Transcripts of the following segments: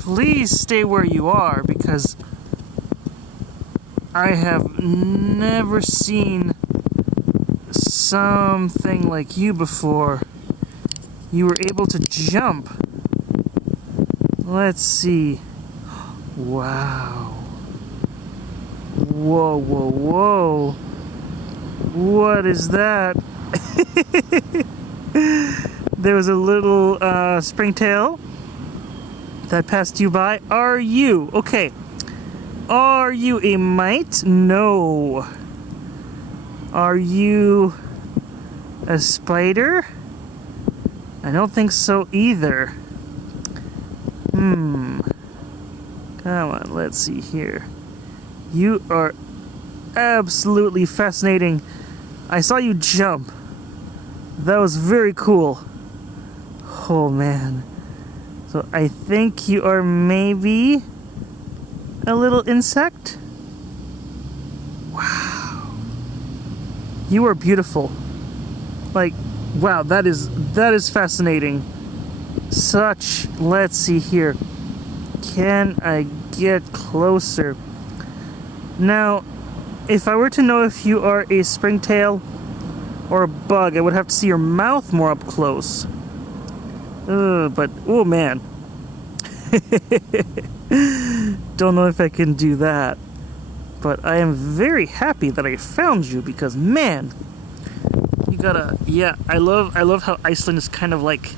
please stay where you are, because I have never seen something like you before. You were able to jump. Let's see. Wow. Whoa, whoa, whoa. What is that? There was a little springtail that passed you by. Are you? Okay. Are you a mite? No. Are you a spider? I don't think so either. Come on, let's see here. You are absolutely fascinating. I saw you jump. That was very cool. Oh man. So I think you are maybe a little insect? Wow. You are beautiful. Like, wow, that is fascinating. Let's see here. Can I get closer? Now, if I were to know if you are a springtail or a bug, I would have to see your mouth more up close. But, oh man. Don't know if I can do that. But I am very happy that I found you, because man, you gotta, yeah, I love how Iceland is kind of like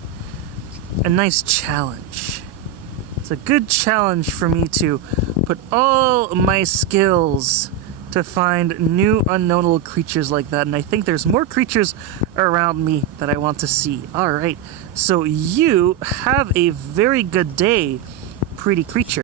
a nice challenge. It's a good challenge for me to put all my skills to find new unknown little creatures like that, and I think there's more creatures around me that I want to see. Alright, so you have a very good day, pretty creature.